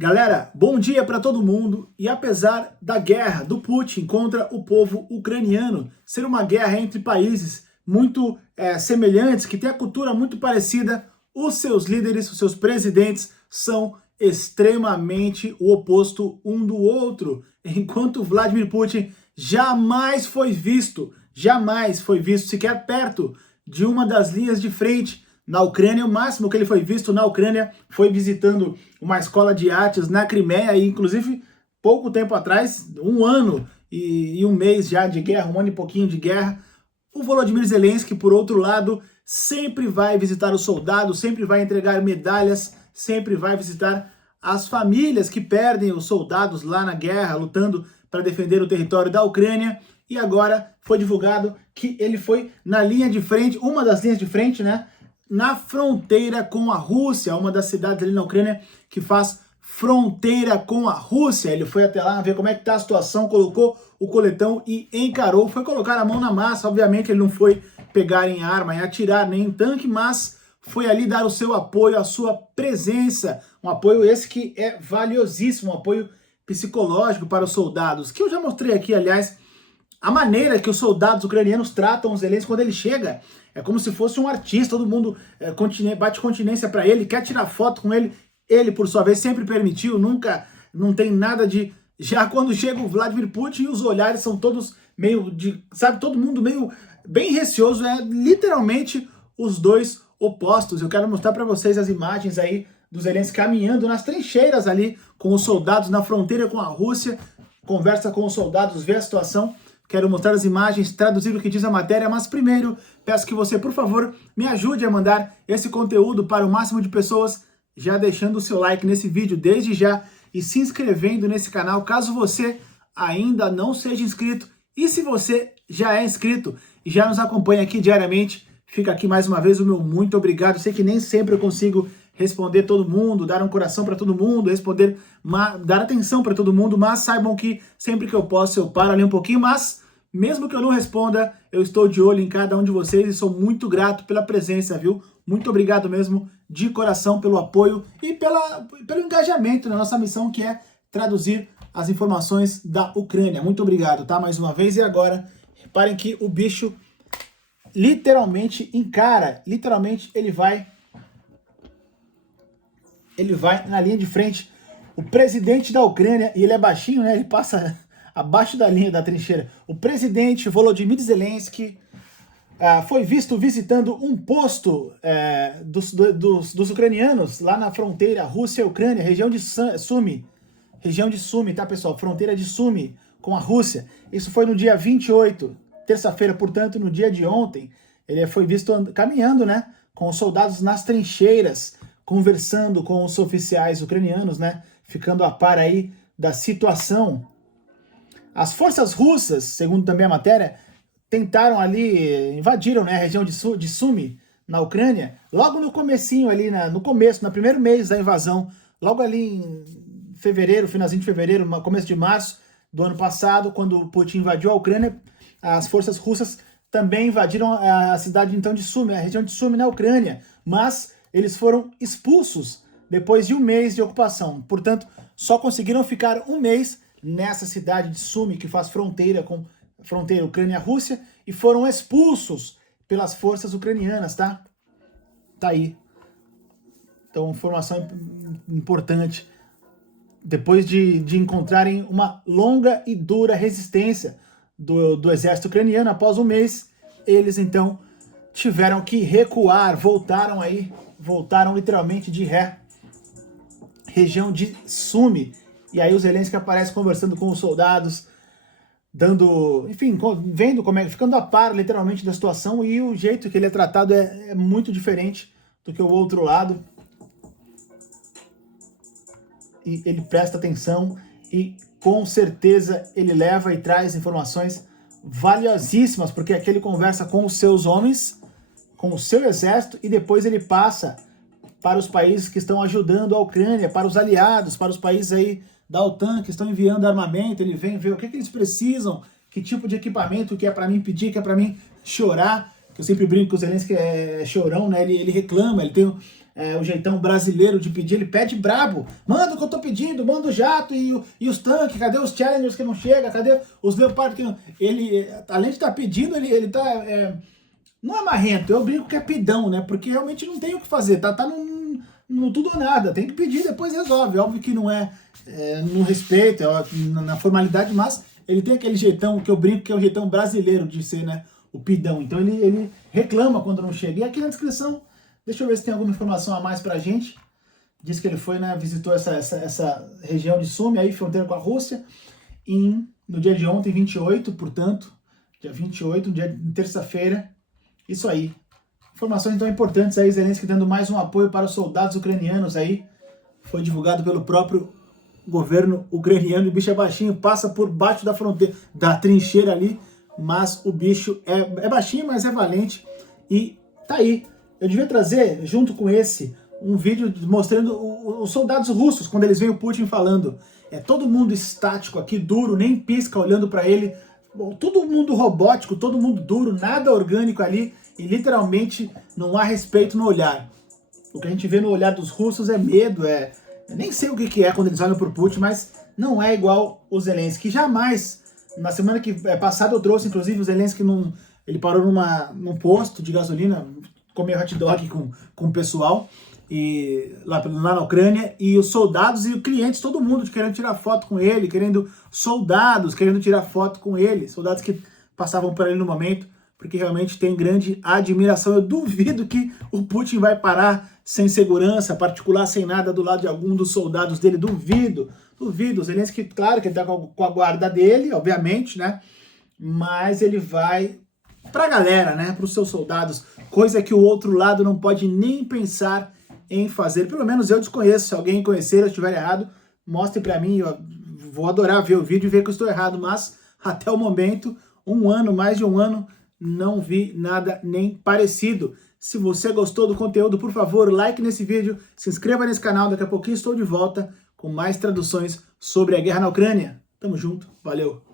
Galera, bom dia para todo mundo. E apesar da guerra do Putin contra o povo ucraniano ser uma guerra entre países muito semelhantes, que tem a cultura muito parecida, os seus líderes, os seus presidentes são extremamente o oposto um do outro. Enquanto Vladimir Putin jamais foi visto sequer perto de uma das linhas de frente na Ucrânia. O máximo que ele foi visto na Ucrânia foi visitando uma escola de artes na Crimeia, e inclusive pouco tempo atrás, um ano e um mês já de guerra, um ano e pouquinho de guerra. O Volodymyr Zelensky, por outro lado, sempre vai visitar os soldados, sempre vai entregar medalhas, sempre vai visitar as famílias que perdem os soldados lá na guerra, lutando para defender o território da Ucrânia. E agora foi divulgado que ele foi na linha de frente, uma das linhas de frente, né? Na fronteira com a Rússia, uma das cidades ali na Ucrânia que faz fronteira com a Rússia. Ele foi até lá ver como é que tá a situação, colocou o coletão e encarou, foi colocar a mão na massa. Obviamente ele não foi pegar em arma, em atirar, nem em tanque, mas foi ali dar o seu apoio, a sua presença, um apoio esse que é valiosíssimo, um apoio psicológico para os soldados, que eu já mostrei aqui, aliás, a maneira que os soldados ucranianos tratam os Zelensky quando ele chega. É como se fosse um artista, todo mundo bate continência para ele, quer tirar foto com ele. Ele, por sua vez, sempre permitiu, nunca, não tem nada de... Já quando chega o Vladimir Putin, os olhares são todos meio de... Sabe, todo mundo meio bem receoso, é literalmente os dois opostos. Eu quero mostrar para vocês as imagens aí dos Zelensky caminhando nas trincheiras ali com os soldados na fronteira com a Rússia, conversa com os soldados, vê a situação. Quero mostrar as imagens, traduzir o que diz a matéria, mas primeiro peço que você, por favor, me ajude a mandar esse conteúdo para o máximo de pessoas, já deixando o seu like nesse vídeo desde já e se inscrevendo nesse canal, caso você ainda não seja inscrito. E se você já é inscrito e já nos acompanha aqui diariamente, fica aqui mais uma vez o meu muito obrigado. Eu sei que nem sempre eu consigo responder todo mundo, dar um coração para todo mundo, dar atenção para todo mundo, mas saibam que sempre que eu posso eu paro ali um pouquinho, mas mesmo que eu não responda, eu estou de olho em cada um de vocês e sou muito grato pela presença, viu? Muito obrigado mesmo, de coração, pelo apoio e pelo engajamento na nossa missão, que é traduzir as informações da Ucrânia. Muito obrigado, tá? Mais uma vez. E agora, reparem que o bicho literalmente encara, literalmente ele vai na linha de frente. O presidente da Ucrânia, e ele é baixinho, né? Ele passa abaixo da linha da trincheira. O presidente Volodymyr Zelensky foi visto visitando um posto dos ucranianos lá na fronteira Rússia-Ucrânia, região de Sumy. Região de Sumy, tá, pessoal? Fronteira de Sumy com a Rússia. Isso foi no dia 28, terça-feira, portanto, no dia de ontem. Ele foi visto caminhando, né? Com os soldados nas trincheiras, conversando com os oficiais ucranianos, né? Ficando a par aí da situação. As forças russas, segundo também a matéria, tentaram ali, invadiram, né, a região de Sumy, na Ucrânia, logo no comecinho ali, no primeiro mês da invasão, logo ali em fevereiro, finalzinho de fevereiro, começo de março do ano passado, quando o Putin invadiu a Ucrânia, as forças russas também invadiram a cidade então de Sumy, a região de Sumy na Ucrânia, mas eles foram expulsos depois de um mês de ocupação. Portanto, só conseguiram ficar um mês nessa cidade de Sumy, que faz fronteira com fronteira Ucrânia-Rússia, e foram expulsos pelas forças ucranianas, tá? Tá aí. Então, informação importante. Depois de encontrarem uma longa e dura resistência do exército ucraniano, após um mês, eles então tiveram que recuar, voltaram literalmente de ré, região de Sumy. E aí o Zelensky aparece conversando com os soldados, vendo como é, ficando a par literalmente da situação, e o jeito que ele é tratado é muito diferente do que o outro lado. E ele presta atenção e com certeza ele leva e traz informações valiosíssimas, porque aqui ele conversa com os seus homens, com o seu exército, e depois ele passa para os países que estão ajudando a Ucrânia, para os aliados, para os países aí da OTAN que estão enviando armamento. Ele vem ver o que eles precisam, que tipo de equipamento que é para mim pedir, que é para mim chorar, que eu sempre brinco que o Zelensky é chorão, né? Ele reclama, ele tem o jeitão brasileiro de pedir, ele pede brabo. Manda o que eu tô pedindo, manda o jato e os tanques, cadê os Challengers que não chegam, cadê os Leopard que não... Ele, além de estar pedindo, ele tá... não é marrento, eu brinco que é pidão, né? Porque realmente não tem o que fazer, tá no tudo ou nada, tem que pedir, depois resolve. Óbvio que não é no respeito, na formalidade, mas ele tem aquele jeitão que eu brinco que é o jeitão brasileiro de ser, né? O pidão. Então ele reclama quando não chega. E aqui na descrição, deixa eu ver se tem alguma informação a mais pra gente. Diz que ele foi, né, visitou essa região de Sumi, aí fronteira com a Rússia, no dia de ontem, 28, portanto, dia 28, terça-feira. Isso aí. Informações então importantes aí, Zelensky dando mais um apoio para os soldados ucranianos aí. Foi divulgado pelo próprio governo ucraniano. O bicho é baixinho, passa por baixo da fronteira, da trincheira ali, mas o bicho é baixinho, mas é valente. E tá aí. Eu devia trazer, junto com esse, um vídeo mostrando os soldados russos, quando eles veem o Putin falando. Todo mundo estático aqui, duro, nem pisca olhando para ele. Todo mundo robótico, todo mundo duro, nada orgânico ali. E literalmente não há respeito no olhar. O que a gente vê no olhar dos russos é medo, nem sei o que é quando eles olham pro Putin, mas não é igual o Zelensky. Jamais, na semana passada eu trouxe, inclusive, o Zelensky, ele parou num posto de gasolina, comeu hot dog com o pessoal, e lá na Ucrânia, e os soldados e os clientes, todo mundo querendo tirar foto com ele, soldados querendo tirar foto com ele, soldados que passavam por ali no momento, porque realmente tem grande admiração. Eu duvido que o Putin vai parar sem segurança particular, sem nada do lado de algum dos soldados dele, duvido. O Zelensky, claro que ele tá com a guarda dele, obviamente, né, mas ele vai pra galera, né, pros seus soldados, coisa que o outro lado não pode nem pensar em fazer. Pelo menos eu desconheço. Se alguém conhecer, eu estiver errado, mostre pra mim. Eu vou adorar ver o vídeo e ver que eu estou errado, mas até o momento, mais de um ano, não vi nada nem parecido. Se você gostou do conteúdo, por favor, like nesse vídeo, se inscreva nesse canal, daqui a pouquinho estou de volta com mais traduções sobre a guerra na Ucrânia. Tamo junto, valeu!